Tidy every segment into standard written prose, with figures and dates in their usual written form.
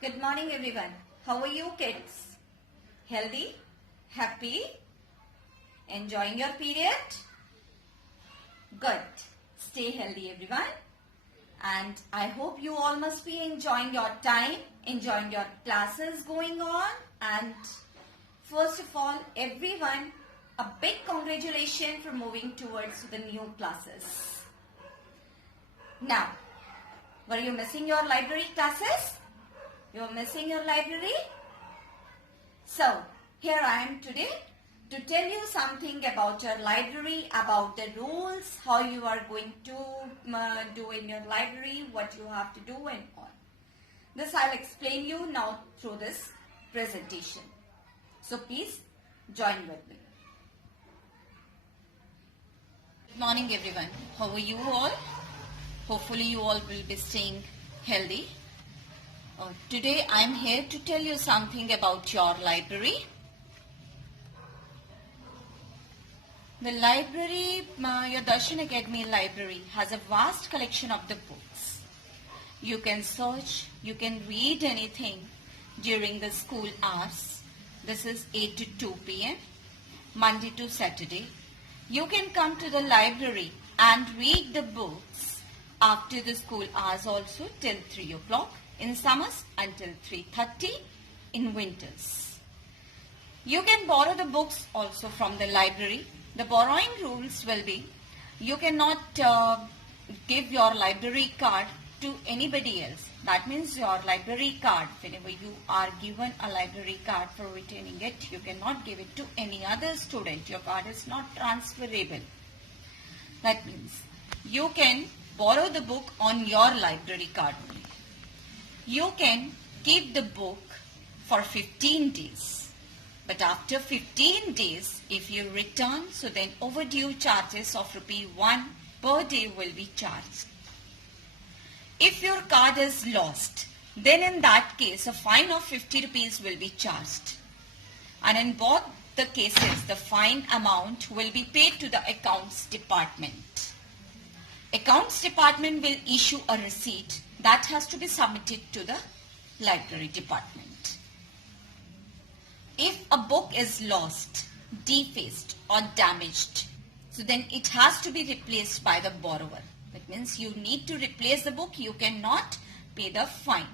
Good morning everyone. How are you kids? Healthy? Happy? Enjoying your period? Good. Stay healthy everyone. And I hope you all must be enjoying your time, enjoying your classes going on. And first of all, everyone, a big congratulations for moving towards the new classes. Now, were you missing your library classes? You are missing your library? So, here I am today to tell you something about your library, about the rules, how you are going to do in your library, what you have to do and all. This I'll explain you now through this presentation. So, please join with me. Good morning everyone. How are you all? Hopefully you all will be staying healthy. Today I am here to tell you something about your library. The library, your Darshan Academy library has a vast collection of the books. You can search, you can read anything during the school hours. This is 8 to 2 p.m. Monday to Saturday. You can come to the library and read the books after the school hours also till 3 o'clock. In summers until 3:30 in winters. You can borrow the books also from the library. The borrowing rules will be, you cannot give your library card to anybody else. That means your library card, whenever you are given a library card for retaining it, you cannot give it to any other student. Your card is not transferable. That means you can borrow the book on your library card only. You can keep the book for 15 days. But after 15 days, if you return, so then overdue charges of ₹1 per day will be charged. If your card is lost, then in that case, a fine of ₹50 will be charged. And in both the cases, the fine amount will be paid to the accounts department. Accounts department will issue a receipt that has to be submitted to the library department. If a book is lost, defaced or damaged, so then it has to be replaced by the borrower. That means you need to replace the book, you cannot pay the fine.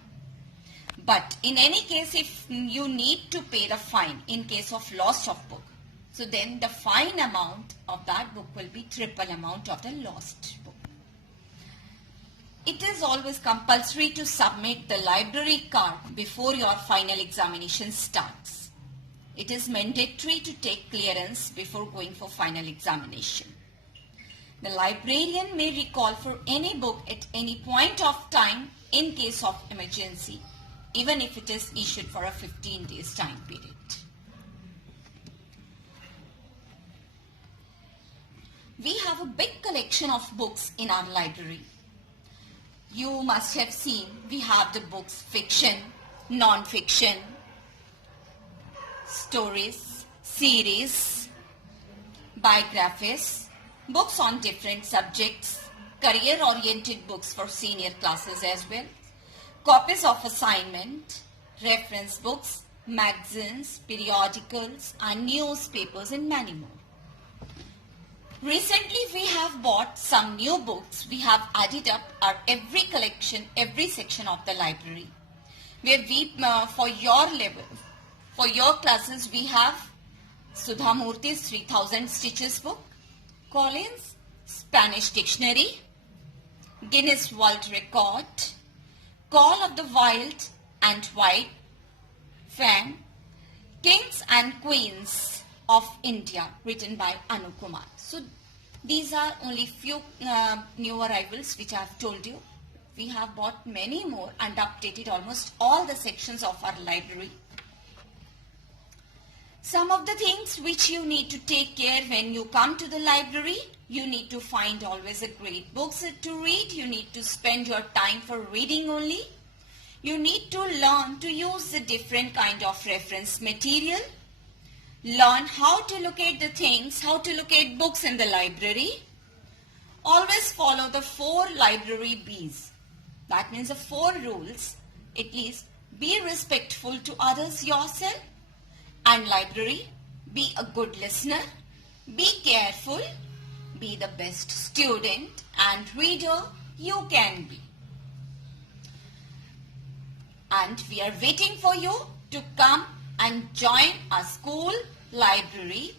But in any case, if you need to pay the fine in case of loss of book, so then the fine amount of that book will be triple amount of the lost book. It is always compulsory to submit the library card before your final examination starts. It is mandatory to take clearance before going for final examination. The librarian may recall for any book at any point of time in case of emergency, even if it is issued for a 15 days time period. We have a big collection of books in our library. You must have seen we have the books fiction, non-fiction, stories, series, biographies, books on different subjects, career-oriented books for senior classes as well, copies of assignment, reference books, magazines, periodicals and newspapers and many more. Recently, we have bought some new books. We have added up our every collection, every section of the library. Where we, for your level, for your classes, we have Sudha Murthy's 3000 Stitches book, Collins Spanish Dictionary, Guinness World Record, Call of the Wild and White, Fan, Kings and Queens of India, written by Anu Kumar. So these are only few new arrivals which I have told you. We have bought many more and updated almost all the sections of our library. Some of the things which you need to take care when you come to the library, you need to find always a great books to read. You need to spend your time for reading only. You need to learn to use the different kind of reference material. Learn how to locate the things, how to locate books in the library. Always follow the 4 library B's. That means the 4 rules, at least be respectful to others yourself. And library, be a good listener, be careful, be the best student and reader you can be. And we are waiting for you to come and join our school library.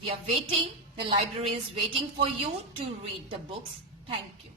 We are waiting, the library is waiting for you to read the books. Thank you.